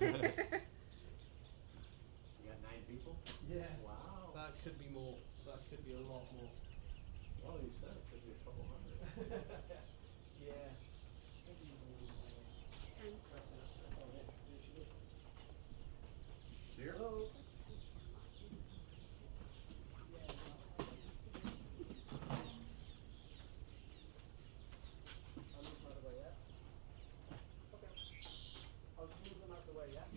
You got 9 people? Yeah. Wow. That could be more. That could be a lot more. Well, you said it could be a couple hundred. Yeah. Maybe more than that. Time. Press it up. Oh yeah, there she goes. Here? Hello. I'll move them out of the way, yeah? Okay. I'll just move them out the way, yeah?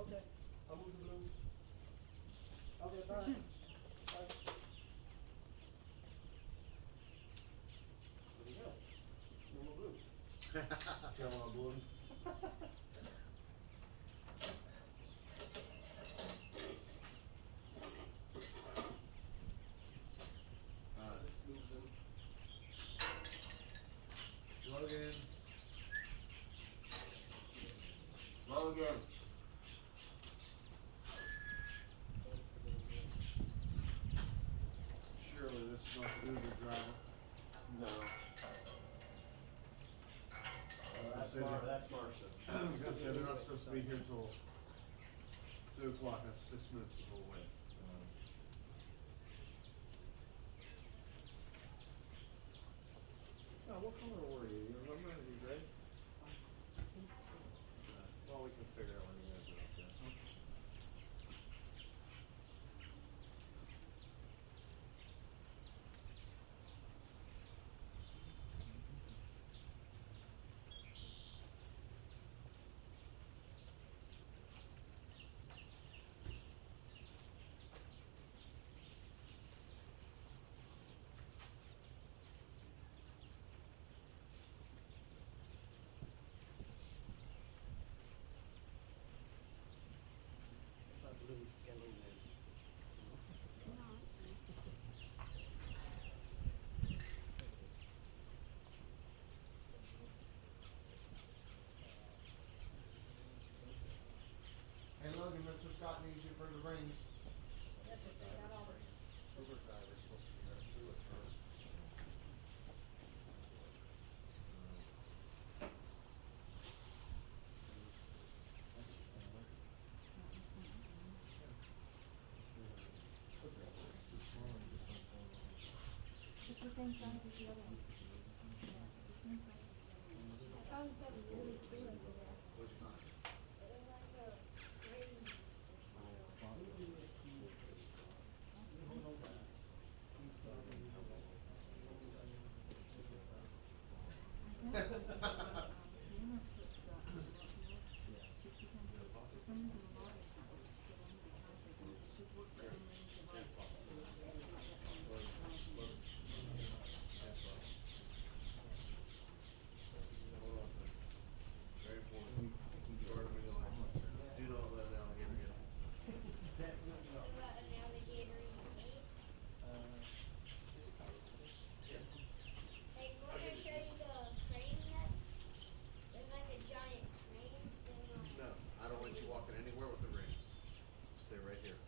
Okay. I'll move the balloons. Okay, bye. Bye. There you go. No more balloons. Got a lot of balloons. I'll just move them. Logan. Logan. Surely this is not the Uber driver. No. That's Say that. That's Marcia. I was gonna say they're not supposed to be here till 2 o'clock. That's 6 minutes to go away. Oh, what color were you? You remember? Are you gray? I think so. Well, we can figure out when you guys are up there. If that balloon's getting in there. No, it's fine. Hey Logan, Mr. Scott needs you for the rings. Yep, if they got all the. Uber driver's supposed to be there too at first. It's the same size as the other ones. Yeah, it's the same size as the other ones. I found something really cool over there. What'd you find? It was like a rings or something. Hannah puts the she pretends to, for some reason the lottery's not there, she said I need to contact them, because she's worked with Emily's device. Hold on. Very important. Jordan, we don't like. Do not let an alligator get him. Definitely So not. that an alligator in the cave. Is it probably today? Yeah. Hey, go ahead and show you the crane nest. There's like a giant crane thing on. No, I don't want you walking anywhere with the rings. Stay right here.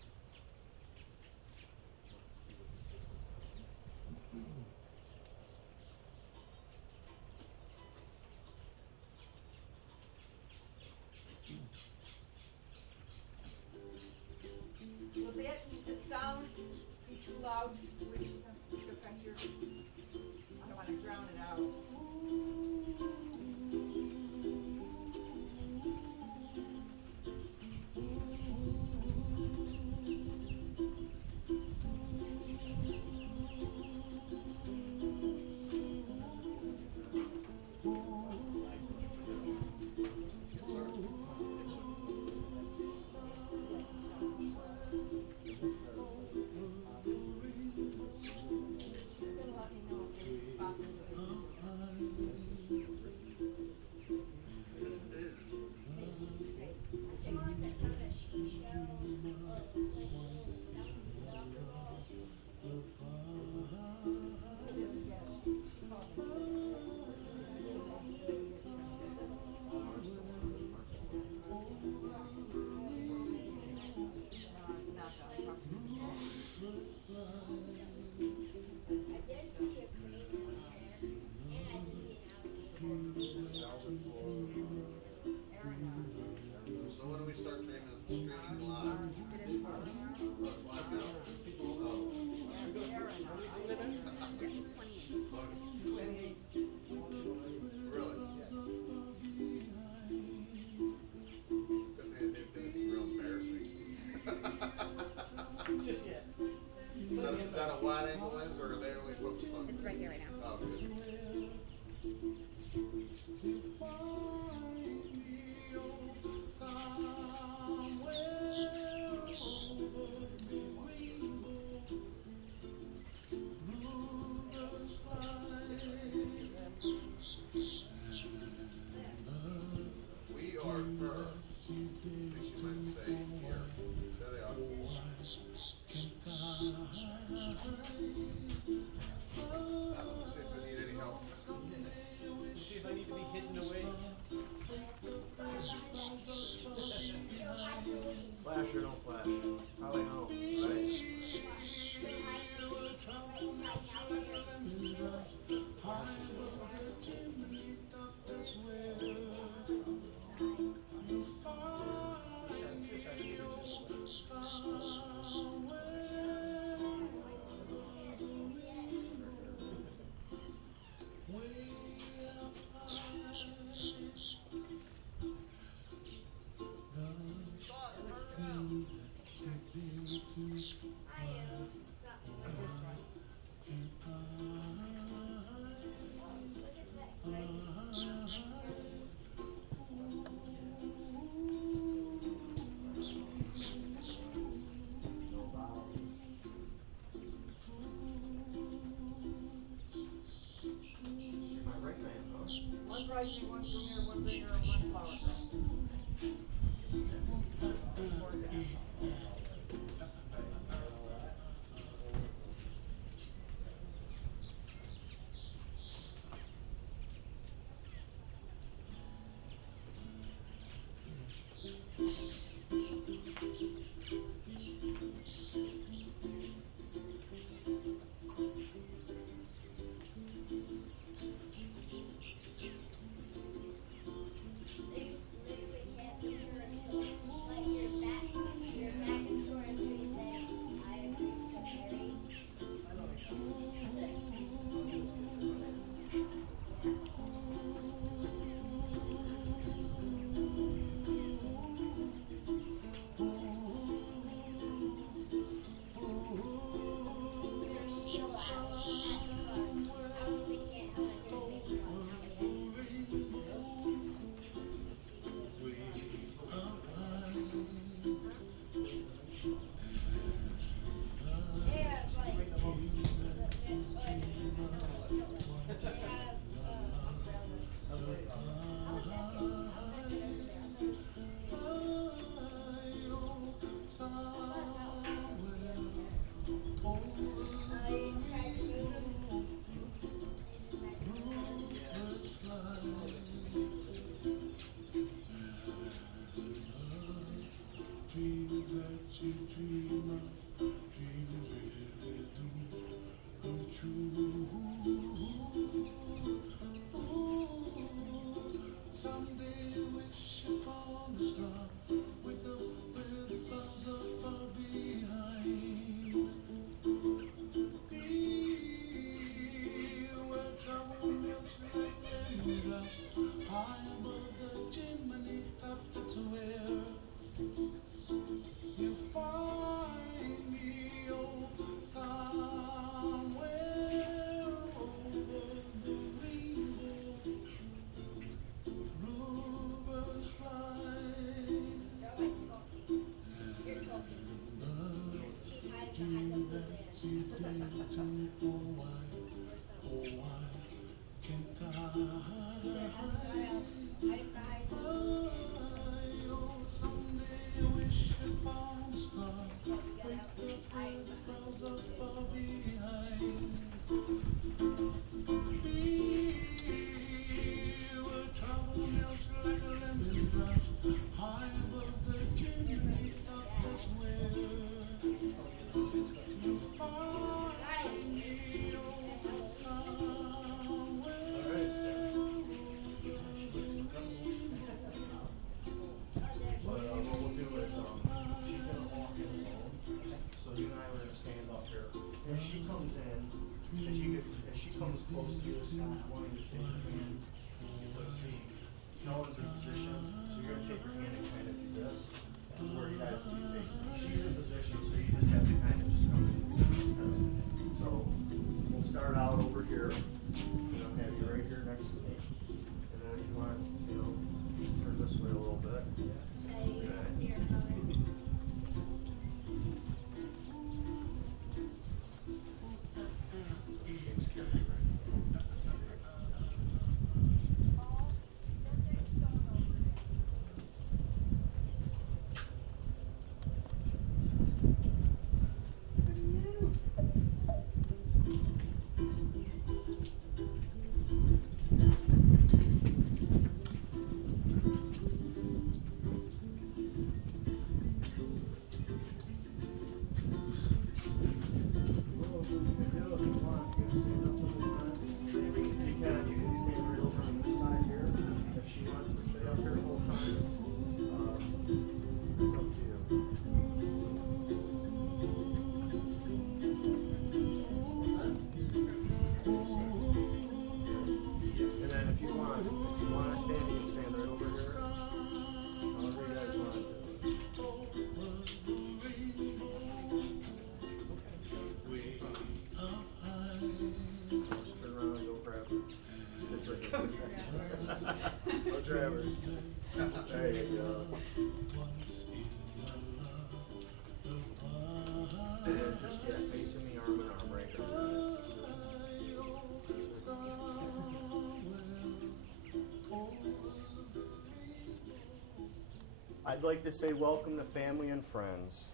I'd like to say welcome to family and friends.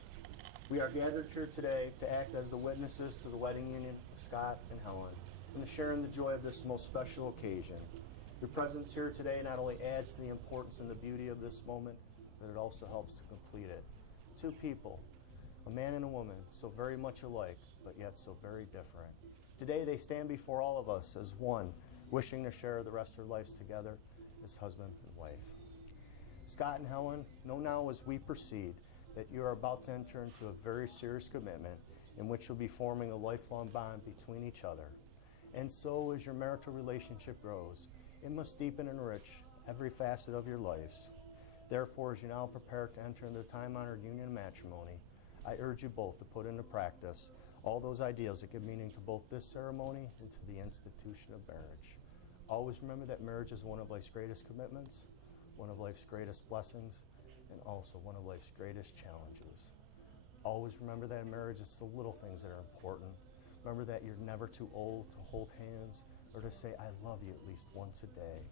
We are gathered here today to act as the witnesses to the wedding union of Scott and Helen and to share in the joy of this most special occasion. Your presence here today not only adds to the importance and the beauty of this moment, but it also helps to complete it. Two people, a man and a woman, so very much alike, but yet so very different. Today they stand before all of us as one, wishing to share the rest of their lives together as husband and wife. Scott and Helen, know now as we proceed that you are about to enter into a very serious commitment in which you'll be forming a lifelong bond between each other. And so as your marital relationship grows, it must deepen and enrich every facet of your lives. Therefore, as you now prepare to enter into the time-honored union of matrimony, I urge you both to put into practice all those ideals that give meaning to both this ceremony and to the institution of marriage. Always remember that marriage is one of life's greatest commitments, one of life's greatest blessings, and also one of life's greatest challenges. Always remember that in marriage, it's the little things that are important. Remember that you're never too old to hold hands or to say, I love you at least once a day.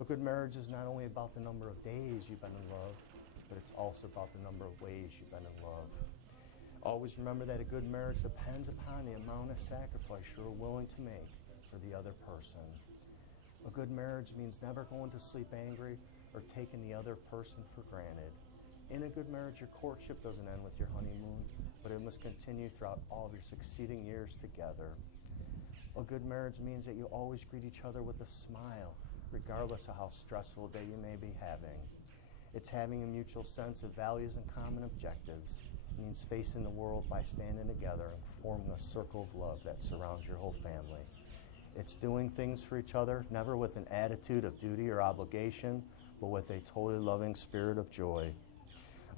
A good marriage is not only about the number of days you've been in love, but it's also about the number of ways you've been in love. Always remember that a good marriage depends upon the amount of sacrifice you're willing to make for the other person. A good marriage means never going to sleep angry or taking the other person for granted. In a good marriage, your courtship doesn't end with your honeymoon, but it must continue throughout all of your succeeding years together. A good marriage means that you always greet each other with a smile, regardless of how stressful a day you may be having. It's having a mutual sense of values and common objectives. It means facing the world by standing together and forming a circle of love that surrounds your whole family. It's doing things for each other, never with an attitude of duty or obligation, but with a totally loving spirit of joy.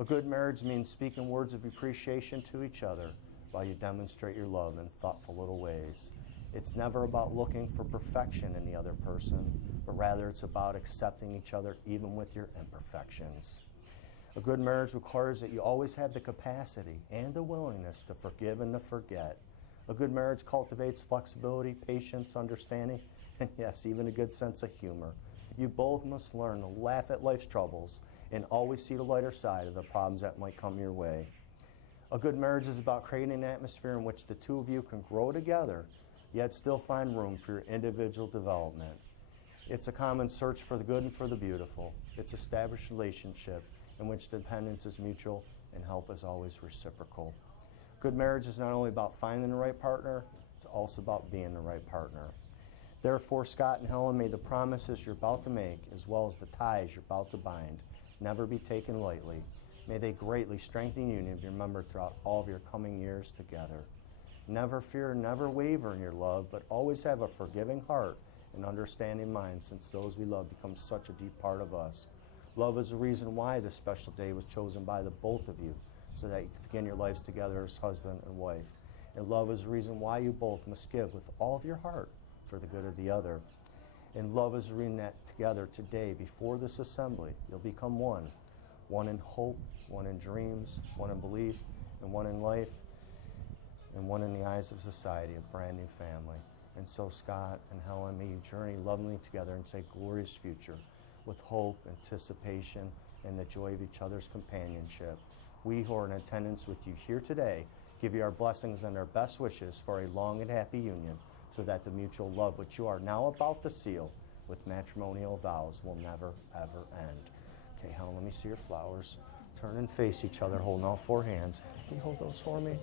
A good marriage means speaking words of appreciation to each other while you demonstrate your love in thoughtful little ways. It's never about looking for perfection in the other person, but rather it's about accepting each other even with your imperfections. A good marriage requires that you always have the capacity and the willingness to forgive and to forget. A good marriage cultivates flexibility, patience, understanding, and yes, even a good sense of humor. You both must learn to laugh at life's troubles and always see the lighter side of the problems that might come your way. A good marriage is about creating an atmosphere in which the two of you can grow together, yet still find room for your individual development. It's a common search for the good and for the beautiful. It's an established relationship in which dependence is mutual and help is always reciprocal. Good marriage is not only about finding the right partner, it's also about being the right partner. Therefore, Scott and Helen, may the promises you're about to make, as well as the ties you're about to bind, never be taken lightly. May they greatly strengthen you and be remembered throughout all of your coming years together. Never fear, never waver in your love, but always have a forgiving heart and understanding mind, since those we love become such a deep part of us. Love is the reason why this special day was chosen by the both of you, so that you can begin your lives together as husband and wife. And love is the reason why you both must give with all of your heart for the good of the other. And love is the reason that together today, before this assembly, you'll become one. One in hope, one in dreams, one in belief, and one in life, and one in the eyes of society, a brand new family. And so Scott and Helen, may you journey lovingly together into a glorious future with hope, anticipation, and the joy of each other's companionship. We who are in attendance with you here today give you our blessings and our best wishes for a long and happy union, so that the mutual love which you are now about to seal with matrimonial vows will never, ever end. Okay, Helen, let me see your flowers. Turn and face each other, holding all four hands. Can you hold those for me?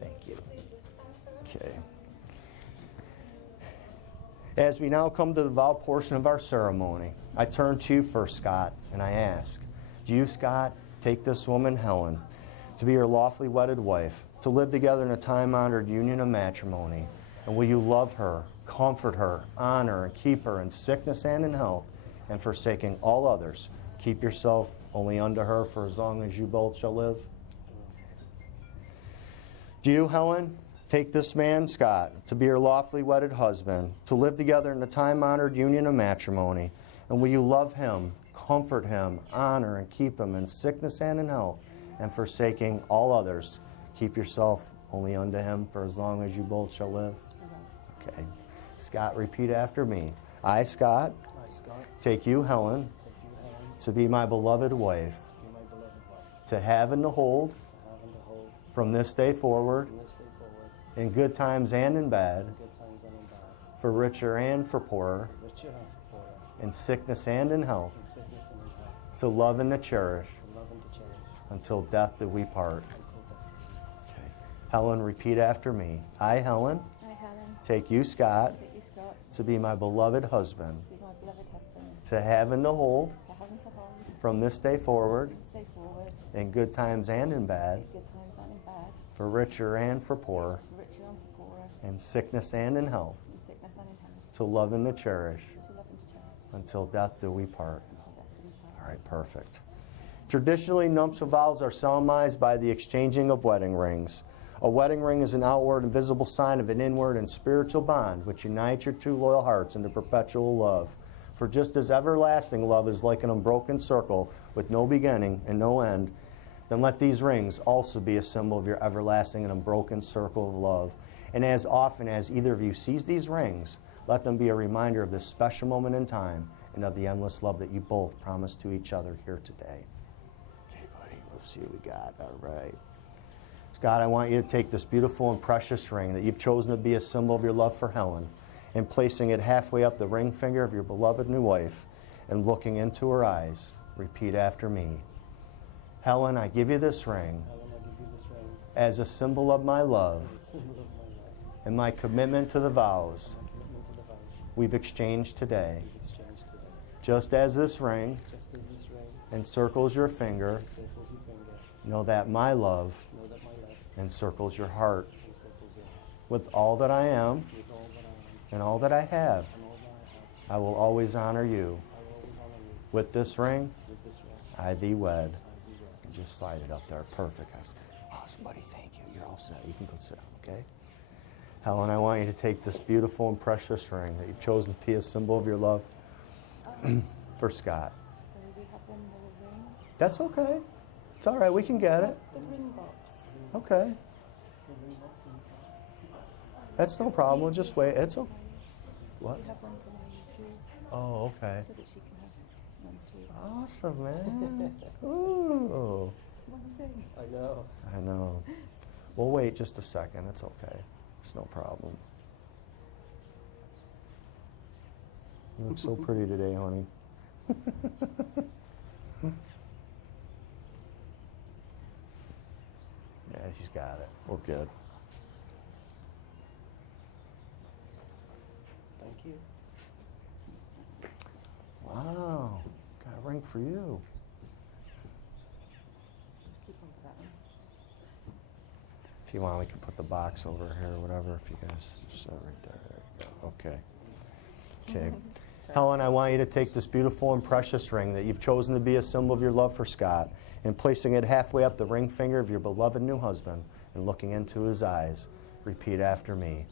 Thank you. Okay. As we now come to the vow portion of our ceremony, I turn to you first, Scott, and I ask, do you, Scott, take this woman, Helen, to be your lawfully wedded wife, to live together in a time-honored union of matrimony? And will you love her, comfort her, honor, and keep her in sickness and in health, and forsaking all others, keep yourself only unto her for as long as you both shall live? Do you, Helen, take this man, Scott, to be your lawfully wedded husband, to live together in a time-honored union of matrimony? And will you love him, comfort him, honor, and keep him in sickness and in health, and forsaking all others, keep yourself only unto him for as long as you both shall live? Okay. Scott, repeat after me. I, Scott, I, Scott, take you, Helen, take you, Helen, to be my beloved wife, to have and to hold to have and to hold from this day forward, from this day forward, in good times and in bad, in good times and in bad, for richer and for poorer, for richer and for poorer, in sickness and in health, in sickness and in health, to love and to cherish, to love and to cherish, until death do we part. until death. Okay. Helen, repeat after me. I, Helen, I, Helen, take you, Scott, take you, Scott, to be my beloved husband, to be my beloved husband, to have and to hold to have and to hold from this day forward, from this day forward, in good times and in bad, in good times and in bad, for richer and for poorer, for richer and for poorer, in sickness and in health, in sickness and in health, to love and to cherish, to love and to cherish, until death do we part. until death do we part. All right, perfect. Traditionally, nuptial vows are solemnized by the exchanging of wedding rings. A wedding ring is an outward and visible sign of an inward and spiritual bond which unites your two loyal hearts into perpetual love. For just as everlasting love is like an unbroken circle with no beginning and no end, then let these rings also be a symbol of your everlasting and unbroken circle of love. And as often as either of you sees these rings, let them be a reminder of this special moment in time and of the endless love that you both promise to each other here today. Okay, buddy, let's see what we got. All right. Scott, I want you to take this beautiful and precious ring that you've chosen to be a symbol of your love for Helen, and placing it halfway up the ring finger of your beloved new wife and looking into her eyes, repeat after me. Helen, I give you this ring Helen, I give you this ring as a symbol of my love as a symbol of my love and my commitment to the vows and my commitment to the vows we've exchanged today. we've exchanged today. Just as this ring Just as this ring encircles your finger, encircles your finger, know that my love know that my love encircles your heart. encircles your heart. With all that I am With all that I am and all that I have, and all that I have, I will always honor you. I will always honor you. With this ring, With this ring, I thee wed. I do well. Just slide it up there. Perfect. Awesome, buddy. Thank you. You're all set. You can go sit down, okay? Helen, I want you to take this beautiful and precious ring that you've chosen to be a symbol of your love for Scott. So we have one more ring. That's okay. It's all right. We can get it. The ring box. Okay. That's no problem. We'll just wait. It's okay. What? We have one for me too, Oh, okay. so that she can have one too. Awesome, man. Ooh. One thing. I know. I know. We'll wait just a second. It's okay. It's no problem. You look so pretty today, honey. Yeah, she's got it. We're good. Thank you. Wow. Got a ring for you. Just keep on to that one. If you want, we can put the box over here or whatever. If you guys, just right there. There you go. Okay. Okay. Helen, I want you to take this beautiful and precious ring that you've chosen to be a symbol of your love for Scott, and placing it halfway up the ring finger of your beloved new husband and looking into his eyes. Repeat after me.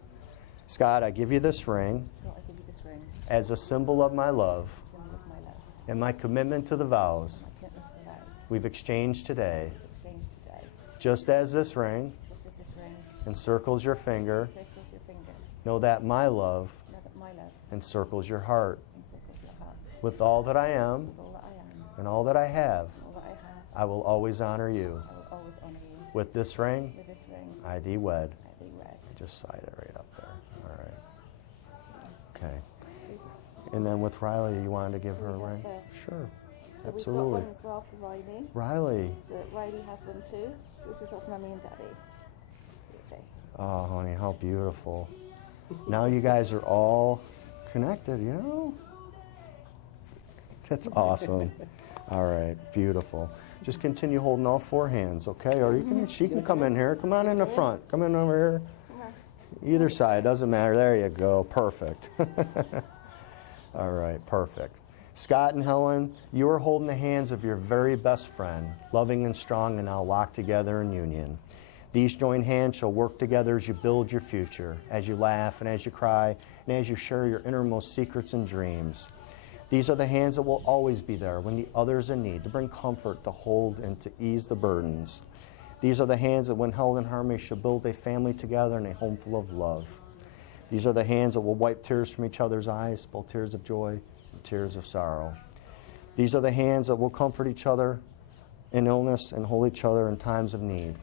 Scott, I give you this ring Scott, I give you this ring, as a symbol of my love symbol of my love, and my commitment to the vows my commitment to the vows we've exchanged today. we've exchanged today. Just as this ring Just as this ring encircles your finger, encircles your finger, know that my love know that my love encircles your heart. encircles your heart. With all that I am With all that I am and all that I have, and all that I have, I will always honor you. I will always honour you. With this ring, With this ring, I thee wed. I thee wed. Just slide it right up there. All right. Okay. And then with Riley, you wanted to give her a We have ring? the- Sure. So Absolutely. we've got one as well for Riley. Riley. So Riley has one too. So this is all for Mummy and Daddy. Okay. Oh, honey, how beautiful. Now you guys are all connected, you know? That's awesome. All right, beautiful. Just continue holding all four hands, okay? Or you can, she can come in here. Come on in the front. Come in over here. Either side, doesn't matter. There you go. Perfect. All right, perfect. Scott and Helen, you are holding the hands of your very best friend, loving and strong and now locked together in union. These joined hands shall work together as you build your future, as you laugh and as you cry, and as you share your innermost secrets and dreams. These are the hands that will always be there when the other's in need, to bring comfort, to hold, and to ease the burdens. These are the hands that when held in harmony shall build a family together in a home full of love. These are the hands that will wipe tears from each other's eyes, both tears of joy and tears of sorrow. These are the hands that will comfort each other in illness and hold each other in times of need.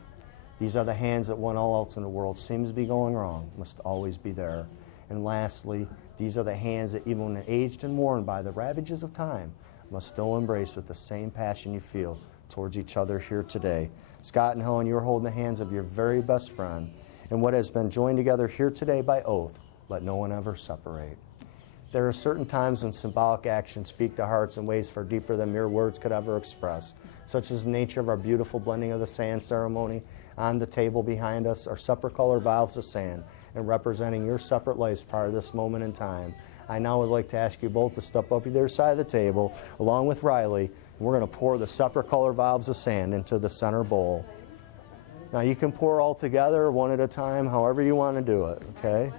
These are the hands that when all else in the world seems to be going wrong, must always be there. And lastly, these are the hands that even when aged and worn by the ravages of time, must still embrace with the same passion you feel towards each other here today. Scott and Helen, you're holding the hands of your very best friend. And what has been joined together here today by oath, let no one ever separate. There are certain times when symbolic actions speak to hearts in ways far deeper than mere words could ever express, such as the nature of our beautiful blending of the sand ceremony on the table behind us, our separate color vials of sand, and representing your separate lives prior to this moment in time. I now would like to ask you both to step up either side of the table, along with Riley, and we're going to pour the separate color vials of sand into the center bowl. Now you can pour all together, one at a time, however you want to do it, okay?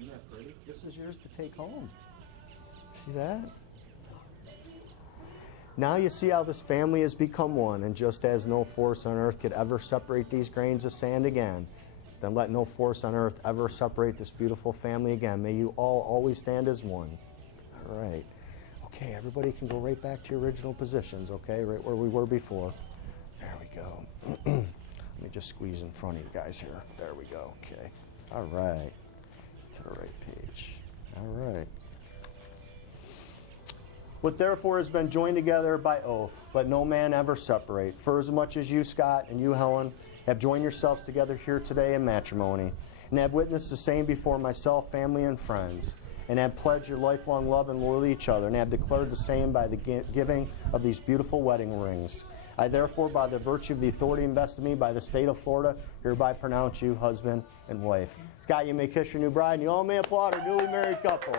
Isn't that pretty? This is yours to take home. See that? Now you see how this family has become one, and just as no force on earth could ever separate these grains of sand again, then let no force on earth ever separate this beautiful family again. May you all always stand as one. All right. Okay, everybody can go right back to your original positions, okay? Right where we were before. There we go. Let me just squeeze in front of you guys here. There we go, okay. All right. To the right page. All right. What therefore has been joined together by oath, let no man ever separate. For as much as you, Scott, and you, Helen, have joined yourselves together here today in matrimony, and have witnessed the same before myself, family, and friends, and have pledged your lifelong love and loyalty to each other, and have declared the same by the giving of these beautiful wedding rings, I therefore, by the virtue of the authority invested in me by the state of Florida, hereby pronounce you husband and wife. Scott, you may kiss your new bride, and you all may applaud our newly married couple.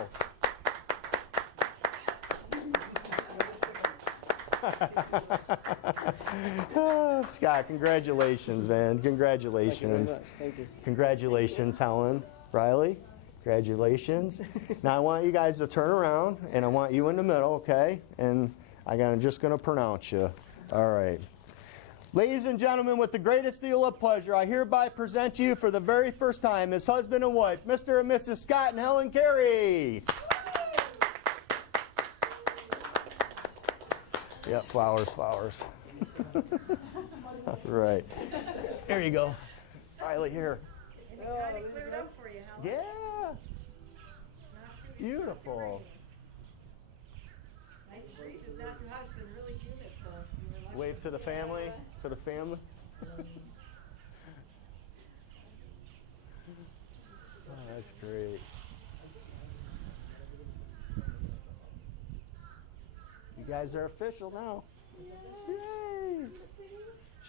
Scott, congratulations, man. Congratulations. Thank you. Congratulations, Helen. Riley, congratulations. Now I want you guys to turn around, and I want you in the middle, okay? And I'm just going to pronounce you. All right. Ladies and gentlemen, with the greatest deal of pleasure, I hereby present to you for the very first time as husband and wife, Mr. and Mrs. Scott and Helen Carey. Yeah, flowers, flowers. Right. Here you go. Riley, here. Got it cleared up for you, Helen. Yeah. It's beautiful. Nice breeze. It's not too hot. It's been really humid, so you were lucky. Wave to the family. To the family. Oh, that's great. You guys are official now. Yay!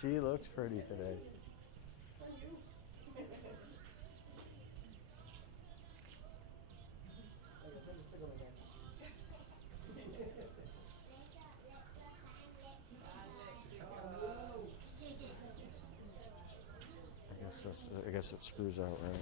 She looks pretty today. I guess it screws out, right?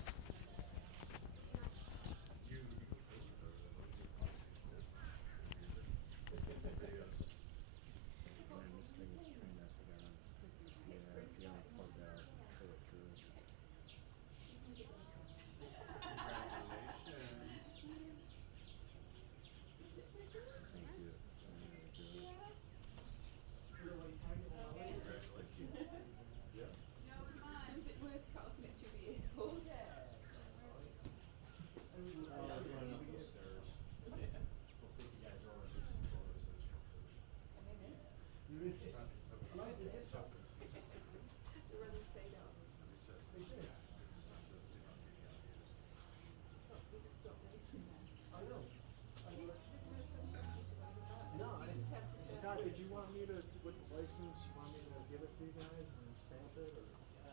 Scott, did you want me to, with the license, you want me to give it to you guys and stamp it, or?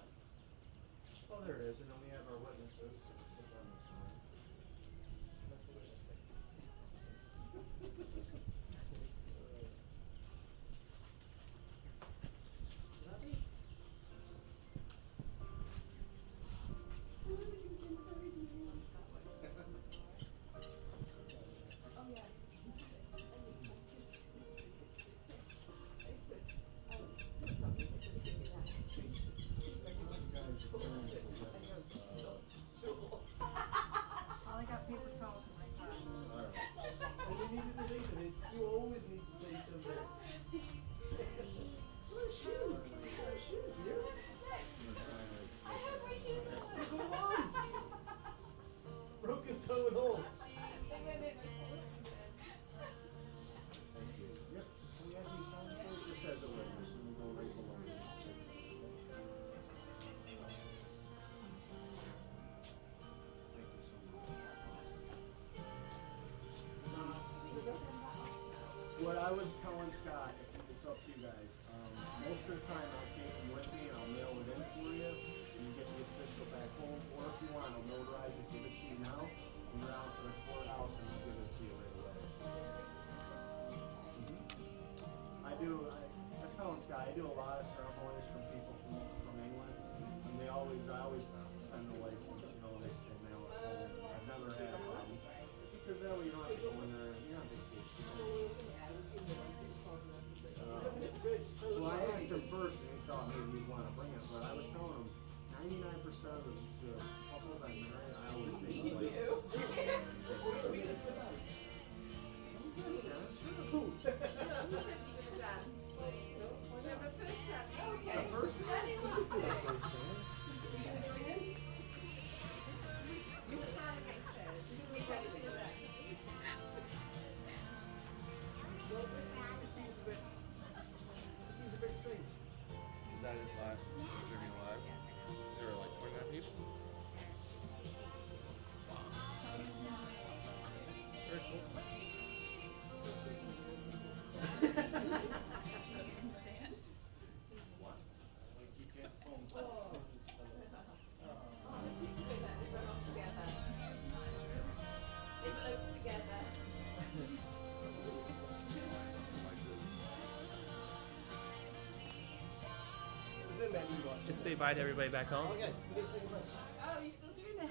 Oh, there it is, and then we have our witnesses. Put that on the sign. what I was telling Scott, if it's up to you guys, most of the time I'll take them with me and I'll mail it in for you, and you get the official back home, or if you want, I'll notarize it, give it to you now, and you're out to the courthouse and I'll give it to you right away. I was telling Scott, I do a lot of ceremonies from people from England, and I always send the license, you know, they mail it home. I've never had a problem, because that way you don't have to go in there, you're on vacation. Well, I asked him first, and he thought maybe he'd want to bring it, but I was telling him 99% of the couples I marry, I always take the license. Is that it live? Streaming live? There were like 29 people? Very cool. What? Like you can't phone. It's in that new one. Just say bye to everybody back home. Oh, yes, you didn't say goodbye. Oh, you're still doing that?